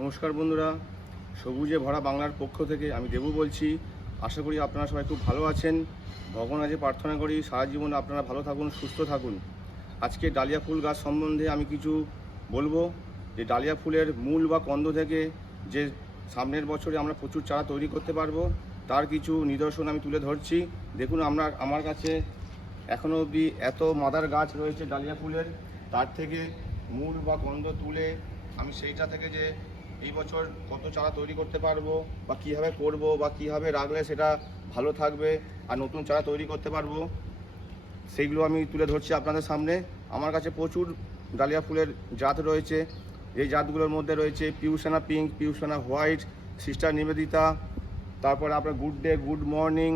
নমস্কার বন্ধুরা। সবুজে ভরা বাংলার পক্ষ থেকে আমি দেবু বলছি। আশা করি আপনারা সবাই খুব ভালো আছেন। ভগবান আজকে প্রার্থনা করি, সারা জীবন আপনারা ভালো থাকুন, সুস্থ থাকুন। আজকে ডালিয়া ফুল গাছ সম্বন্ধে আমি কিছু বলব। যে ডালিয়া ফুলের মূল বা কন্দ থেকে যে সামনের বছরে আমরা প্রচুর চারা তৈরি করতে পারব, তার কিছু নিদর্শন আমি তুলে ধরছি। দেখুন, আমরা, আমার কাছে এখনও অবধি এত মাদার গাছ রয়েছে ডালিয়া ফুলের। তার থেকে মূল বা গন্ধ তুলে আমি সেইটা থেকে যে এই বছর কত চারা তৈরি করতে পারব, বা কীভাবে করব, বা কীভাবে রাখলে সেটা ভালো থাকবে, আর নতুন চারা তৈরি করতে পারব, সেইগুলো আমি তুলে ধরছি আপনাদের সামনে। আমার কাছে প্রচুর ডালিয়া ফুলের জাত রয়েছে। এই জাতগুলোর মধ্যে রয়েছে পিউসানা পিঙ্ক, পিউসানা হোয়াইট, সিস্টার নিবেদিতা, তারপরে আপনার গুড ডে, গুড মর্নিং,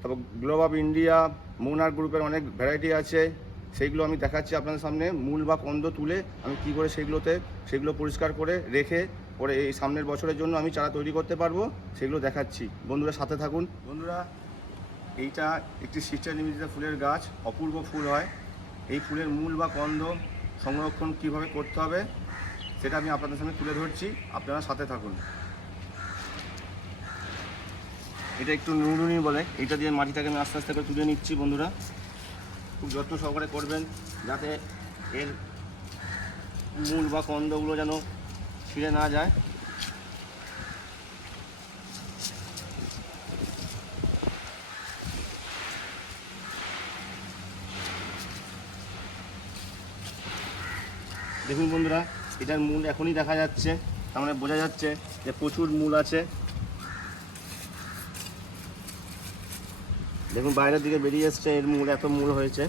তারপর গ্লোব অফ ইন্ডিয়া, মোনার গ্রুপের অনেক ভ্যারাইটি আছে। সেইগুলো আমি দেখাচ্ছি আপনাদের সামনে। মূল বা কন্দ তুলে আমি কি করে সেগুলোতে, সেগুলো পরিষ্কার করে রেখে পরে এই সামনের বছরের জন্য আমি চারা তৈরি করতে পারব, সেগুলো দেখাচ্ছি। বন্ধুরা সাথে থাকুন। বন্ধুরা, এইটা একটি সিস্টার নিবেদিতা ফুলের গাছ, অপূর্ব ফুল হয়। এই ফুলের মূল বা কন্দ সংরক্ষণ কীভাবে করতে হবে, সেটা আমি আপনাদের সামনে তুলে ধরছি। আপনারা সাথে থাকুন। এটা একটু নুড়ুনি বলে, এইটা দিয়ে মাটিটাকে আমি আস্তে আস্তে করে তুলে নিচ্ছি, বন্ধুরা। খুব যত্ন সহকারে করবেন, যাতে এর মূল বা কন্দগুলো যেন ছিঁড়ে না যায়। দেখুন বন্ধুরা, এটার মূল এখনই দেখা যাচ্ছে। তার মানে বোঝা যাচ্ছে যে প্রচুর মূল আছে। দেখুন বাইরের দিকে বেরিয়ে এসছে, এর মূল, এত মূল হয়েছে।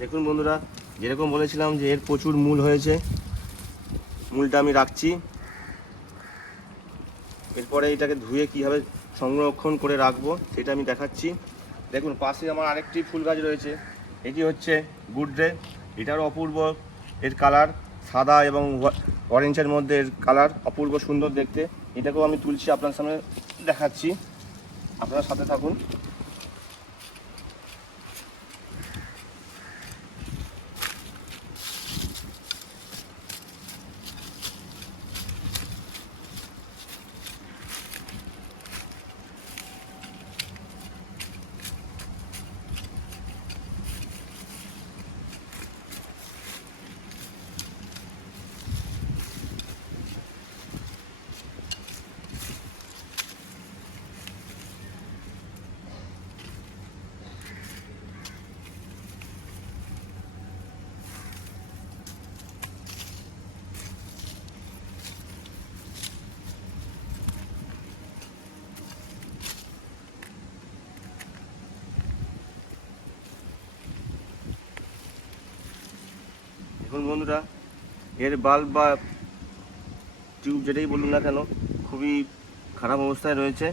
দেখুন বন্ধুরা, যেরকম বলেছিলাম যে এর প্রচুর মূল হয়েছে, মূলটা আমি রাখছি। এরপরে এটাকে ধুয়ে কীভাবে সংরক্ষণ করে রাখব, সেটা আমি দেখাচ্ছি। দেখুন, পাশে আমার আরেকটি ফুল গাছ রয়েছে, এটি হচ্ছে গুড ডে এটারও অপূর্ব এর কালার, সাদা এবং অরেঞ্জের মধ্যে এর কালার অপূর্ব সুন্দর দেখতে। এটাকেও আমি তুলছি আপনার সামনে দেখাচ্ছি। আপনার সাথে থাকুন। বন্ধুরা, এর বাল্ব বা টিউব যেটাই বলুন না কেন, খুবই খারাপ অবস্থায় রয়েছে।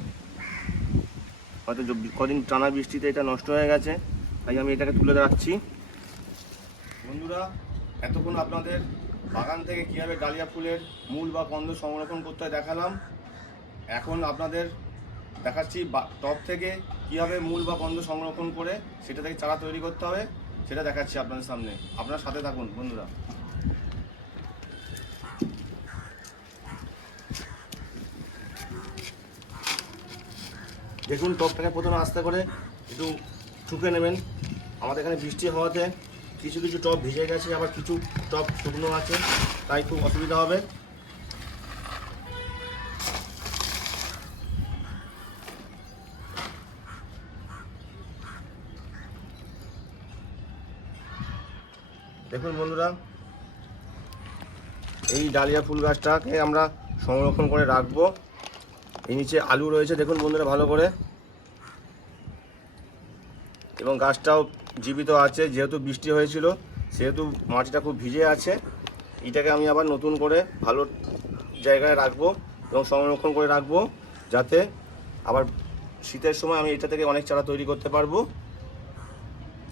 হয়তো কদিন টানা বৃষ্টিতে এটা নষ্ট হয়ে গেছে, তাই আমি এটাকে তুলে রাখছি বন্ধুরা, এতক্ষণ আপনাদের বাগান থেকে কীভাবে ডালিয়া ফুলের মূল বা কন্দ সংরক্ষণ করতে দেখালাম। এখন আপনাদের দেখাচ্ছি টব থেকে কীভাবে মূল বা কন্দ সংরক্ষণ করে সেটা থেকে চারা তৈরি করতে হবে। সেটা দেখাচ্ছি আপনাদের সামনে। আপনার সাথে থাকুন, বন্ধুরা। দেখুন, টপটাকে প্রথমে আস্তে করে একটু শুকে নেবেন। আমাদের এখানে বৃষ্টি হওয়াতে কিছু কিছু টপ ভিজে গেছে, আবার কিছু টপ শুকনো আছে, তাই খুব অসুবিধা হবে। দেখুন বন্ধুরা, এই ডালিয়া ফুল গাছটাকে আমরা সংরক্ষণ করে রাখব। এই নিচে আলু রয়েছে, দেখুন বন্ধুরা ভালো করে। এবং গাছটাও জীবিত আছে, যেহেতু বৃষ্টি হয়েছিল, সেহেতু মাটিটা খুব ভিজে আছে। এটাকে আমি আবার নতুন করে ভালো জায়গায় রাখব এবং সংরক্ষণ করে রাখব, যাতে আবার শীতের সময় আমি এটা থেকে অনেক চারা তৈরি করতে পারব।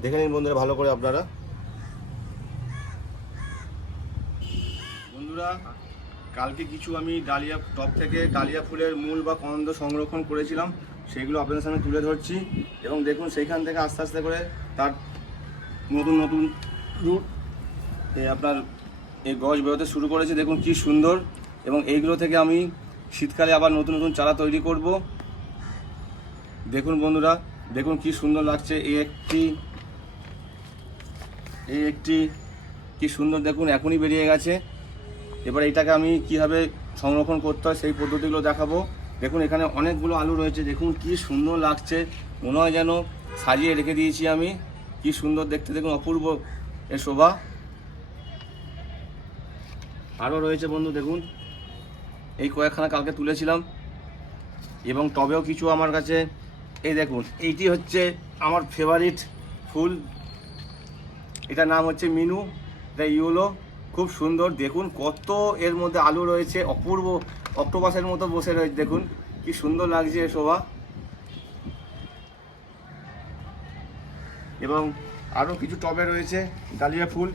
দেখে নিন বন্ধুরা ভালো করে আপনারা। বন্ধুরা, কালকে কিছু আমি ডালিয়া টপ থেকে ডালিয়া ফুলের মূল বা কন্দ সংরক্ষণ করেছিলাম, সেগুলো আপনাদের সামনে তুলে ধরছি এবং দেখুন সেইখান থেকে আস্তে আস্তে করে তার নতুন নতুন রুট আপনার এই গছ বেরোতে শুরু করেছে। দেখুন কি সুন্দর এবং এইগুলো থেকে আমি শীতকালে আবার নতুন নতুন চারা তৈরি করব। দেখুন বন্ধুরা, দেখুন কি সুন্দর লাগছে এই একটি এই একটি, কি সুন্দর দেখুন এখনই বেরিয়ে গেছে। এবার এটাকে আমি কীভাবে সংরক্ষণ করতে হয় সেই পদ্ধতিগুলো দেখাবো। দেখুন, এখানে অনেকগুলো আলু রয়েছে। দেখুন, কি সুন্দর লাগছে। মনে হয় যেন সাজিয়ে রেখে দিয়েছি আমি। কি সুন্দর দেখতে। দেখুন, অপূর্ব এ শোভা। আরও রয়েছে বন্ধু, দেখুন। এই কয়েকখানা কালকে তুলেছিলাম। এবং টবেও কিছু আমার কাছে। এই দেখুন, এইটি হচ্ছে আমার ফেভারিট ফুল। এটার নাম হচ্ছে মিনু, এটা ইউলো খুব সুন্দর। দেখুন কত এর মধ্যে আলু রয়েছে। অপূর্ব অক্টোপাসের মতো বসে রয়েছে দেখুন, কি সুন্দর লাগছে শোভা। এবং আরও কিছু টবে রয়েছে, ডালিয়া ফুল,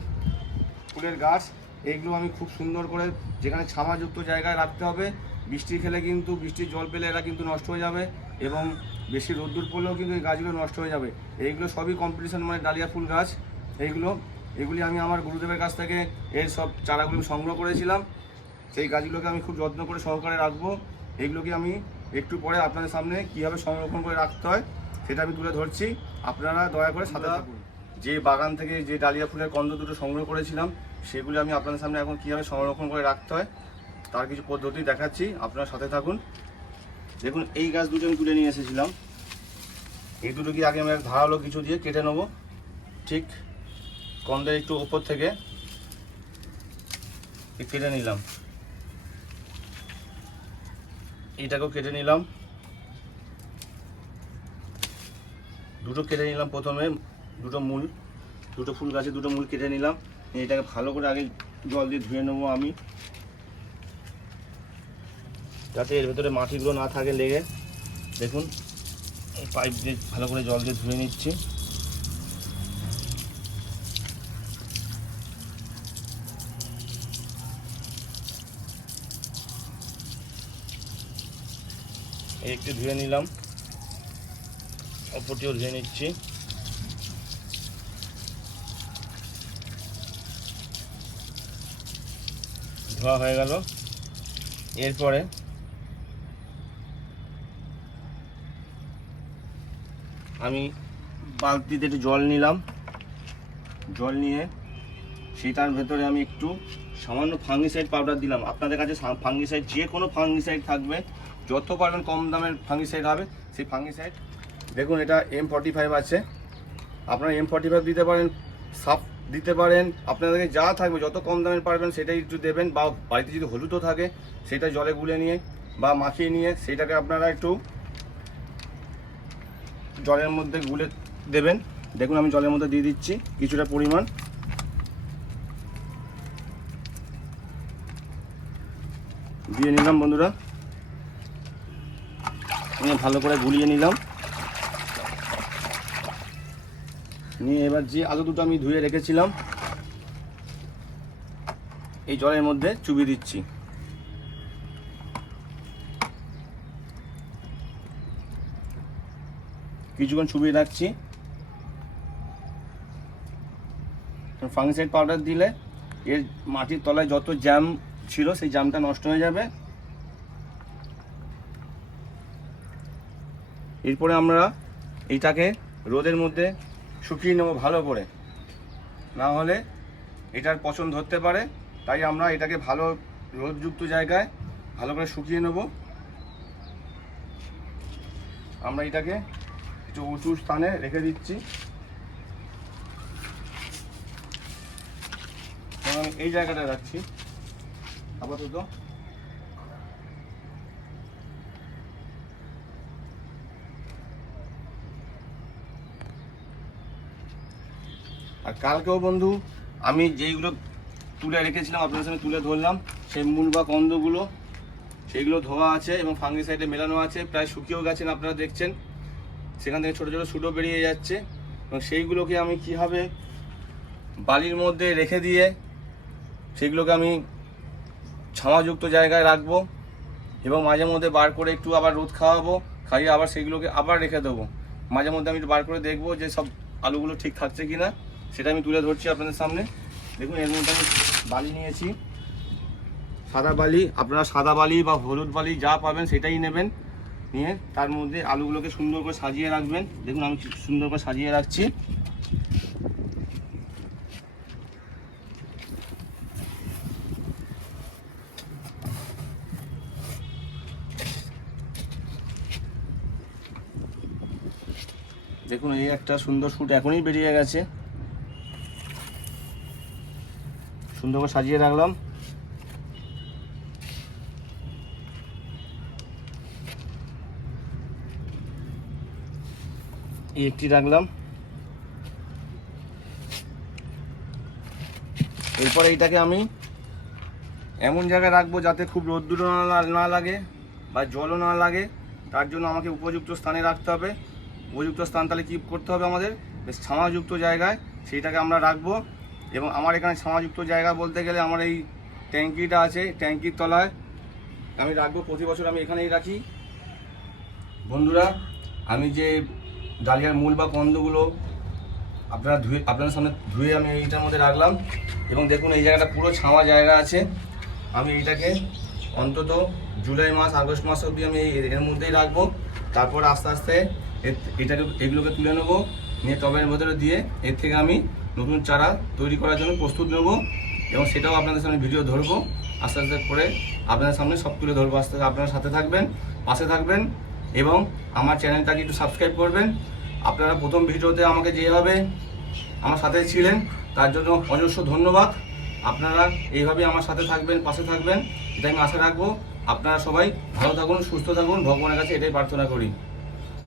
ফুলের গাছ। এইগুলো আমি খুব সুন্দর করে যেখানে ছামাযুক্ত জায়গায় রাখতে হবে। বৃষ্টি খেলে কিন্তু বৃষ্টির জল পেলে এরা কিন্তু নষ্ট হয়ে যাবে এবং বেশি রোদ্দুর পড়লেও কিন্তু এই গাছগুলো নষ্ট হয়ে যাবে। এইগুলো সবই কম্পিটিশন মানে ডালিয়া ফুল গাছ। এইগুলো এগুলি আমি আমার গুরুদেবের কাছ থেকে এর সব চারাগুলো সংগ্রহ করেছিলাম। সেই গাছগুলোকে আমি খুব যত্ন করে সহকারে রাখব। এইগুলোকে আমি একটু পরে আপনাদের সামনে কীভাবে সংরক্ষণ করে রাখতে হয় সেটা আমি তুলে ধরছি। আপনারা দয়া করে সাথে থাকুন। যে বাগান থেকে যে ডালিয়া ফুলের কন্দ দুটো সংগ্রহ করেছিলাম সেগুলি আমি আপনাদের সামনে এখন কীভাবে সংরক্ষণ করে রাখতে হয় তার কিছু পদ্ধতি দেখাচ্ছি। আপনারা সাথে থাকুন। দেখুন এই গাছ দুটো আমি তুলে নিয়ে এসেছিলাম। এই দুটো কি আগে আমি এক ধারালো কিছু দিয়ে কেটে নেব? ঠিক। কন্দের একটু ওপর থেকে কেটে নিলাম। এটাকেও কেটে নিলাম। দুটো কেটে নিলাম প্রথমে, দুটো মূল, দুটো ফুল গাছে দুটো মূল কেটে নিলাম। এটাকে ভালো করে আগে জল দিয়ে ধুয়ে নেব আমি। যাতে এর ভেতরে মাটিগুলো না থাকে লেগে। দেখুন, এই পাইপ দিয়ে ভালো করে জল দিয়ে ধুয়ে নিচ্ছি। একটু ধুয়ে নিলাম। অপরটিও ধুয়ে নিচ্ছি। ধোয়া হয়ে গেল। এরপরে আমি বালতিতে একটু জল নিলাম। জল নিয়ে সেটার ভেতরে আমি একটু সামান্য ফাঙ্গিসাইড পাউডার দিলাম। আপনাদের কাছে ফাঙ্গিসাইড যে কোনো ফাঙ্গিসাইড থাকবে। যত পারবেন কম দামের ফাঙ্গিসাইড হবে, সেই ফাঙ্গিসাইড দেখুন এটা এম ফর্টি ফাইভ আছে। আপনারা এম ফর্টি ফাইভ দিতে পারেন, সাফ দিতে পারেন, আপনাদেরকে যা থাকবে, যত কম দামের পারবেন সেটাই একটু দেবেন, বা বাড়িতে যদি হলুদও থাকে, সেটা জলে গুলে নিয়ে বা মাখিয়ে নিয়ে সেটাকে আপনারা একটু জলের মধ্যে গুলে দেবেন। দেখুন আমি জলের মধ্যে দিয়ে দিচ্ছি কিছুটা পরিমাণ। দিয়ে নিলাম বন্ধুরা। নিয়ে ভালো করে গুলিয়ে নিলাম। নিয়ে এবার যে আলু দুটো আমি ধুয়ে রেখেছিলাম, এই জলের মধ্যে চুবিয়ে দিচ্ছি। কিছুক্ষণ চুবিয়ে রাখছি। ফাঙ্গিসাইড পাউডার দিলে এর মাটির তলায় যত জ্যাম ছিল, সেই জ্যামটা নষ্ট হয়ে যাবে। এরপরে আমরা এটাকে রোদের মধ্যে শুকিয়ে নেব ভালো করে। না হলে এটার পচন ধরতে পারে, তাই আমরা এটাকে ভালো রোদযুক্ত জায়গায় ভালো করে শুকিয়ে নেব। আমরা এটাকে একটু উঁচু স্থানে রেখে দিচ্ছি। আমি এই জায়গাটা রাখছি, আপাতত। আর কালকেও বন্ধু, আমি যেইগুলো তুলে রেখেছিলাম আপনার সামনে তুলে ধরলাম, সেই মূল বা কন্দগুলো, সেইগুলো ধোয়া আছে এবং ফাঙ্গি সাইডে মেলানো আছে, প্রায় শুকিয়েও গেছেন আপনারা দেখছেন। সেখান থেকে ছোটো ছোটো সুটো বেরিয়ে যাচ্ছে এবং সেইগুলোকে আমি কীভাবে বালির মধ্যে রেখে দিয়ে সেগুলোকে আমি ছামাযুক্ত জায়গায় রাখব এবং মাঝে মধ্যে বার করে একটু আবার রোদ খাওয়াবো, খাইয়ে আবার সেগুলোকে আবার রেখে দেবো। মাঝে মধ্যে আমি একটু বার করে দেখব যে সব আলুগুলো ঠিক থাকছে কি না সেটা আমি তুলে ধরছি আপনাদের সামনে। দেখুন, এর মধ্যে আমি বালি নিয়েছি। সাদা বালি, আপনারা সাদা বালি বা হলুদ বালি যা পাবেন সেটাই নেবেন। নিয়ে তার মধ্যে আলুগুলোকে সুন্দর করে সাজিয়ে রাখবেন। দেখুন, আমি সুন্দর করে সাজিয়ে রাখছি। দেখুন, এই একটা সুন্দর শ্যুট এখনই বেরিয়ে গেছে। সুন্দর করে সাজিয়ে রাখলাম। একটি রাখলাম। এরপর এইটাকে আমি এমন জায়গায় রাখব যাতে খুব রোদ্দুরও না লাগে বা জলও না লাগে। তার জন্য আমাকে উপযুক্ত স্থানে রাখতে হবে। উপযুক্ত স্থান তাহলে কী করতে হবে আমাদের? বেশ ছামাযুক্ত জায়গায়। সেইটাকে আমরা রাখব। এবং আমার এখানে ছামাযুক্ত জায়গা বলতে গেলে আমার এই ট্যাঙ্কিটা আছে, ট্যাঙ্কির তলায়। আমি রাখব, প্রতি বছর আমি এখানেই রাখি। বন্ধুরা, আমি যে ডালিয়ার মূল বা কন্দগুলো আপনারা ধুয়ে আপনাদের সামনে ধুয়ে আমি এইটার মধ্যে রাখলাম এবং দেখুন এই জায়গাটা পুরো ছাওয়া জায়গা আছে। আমি এইটাকে অন্তত জুলাই মাস, আগস্ট মাস অবধি আমি এই- এর মধ্যেই রাখব। তারপর আস্তে আস্তে এটাকে এগুলোকে তুলে নেব। নিয়ে টবের ভেতরে দিয়ে এর থেকে আমি নতুন চারা তৈরি করার জন্য প্রস্তুত নেব এবং সেটাও আপনাদের সামনে ভিডিও ধরবো। আস্তে আস্তে করে আপনাদের সামনে সব তুলে ধরবো। আস্তে আপনারা সাথে থাকবেন, পাশে থাকবেন এবং আমার চ্যানেলটাকে একটু সাবস্ক্রাইব করবেন। আপনারা প্রথম ভিডিওতে আমাকে যেভাবে আমার সাথে ছিলেন, তার জন্য অজস্র ধন্যবাদ। আপনারা এইভাবে আমার সাথে থাকবেন, পাশে থাকবেন। এটা আমি আশা রাখব। আপনারা সবাই ভালো থাকুন, সুস্থ থাকুন। ভগবানের কাছে এটাই প্রার্থনা করি।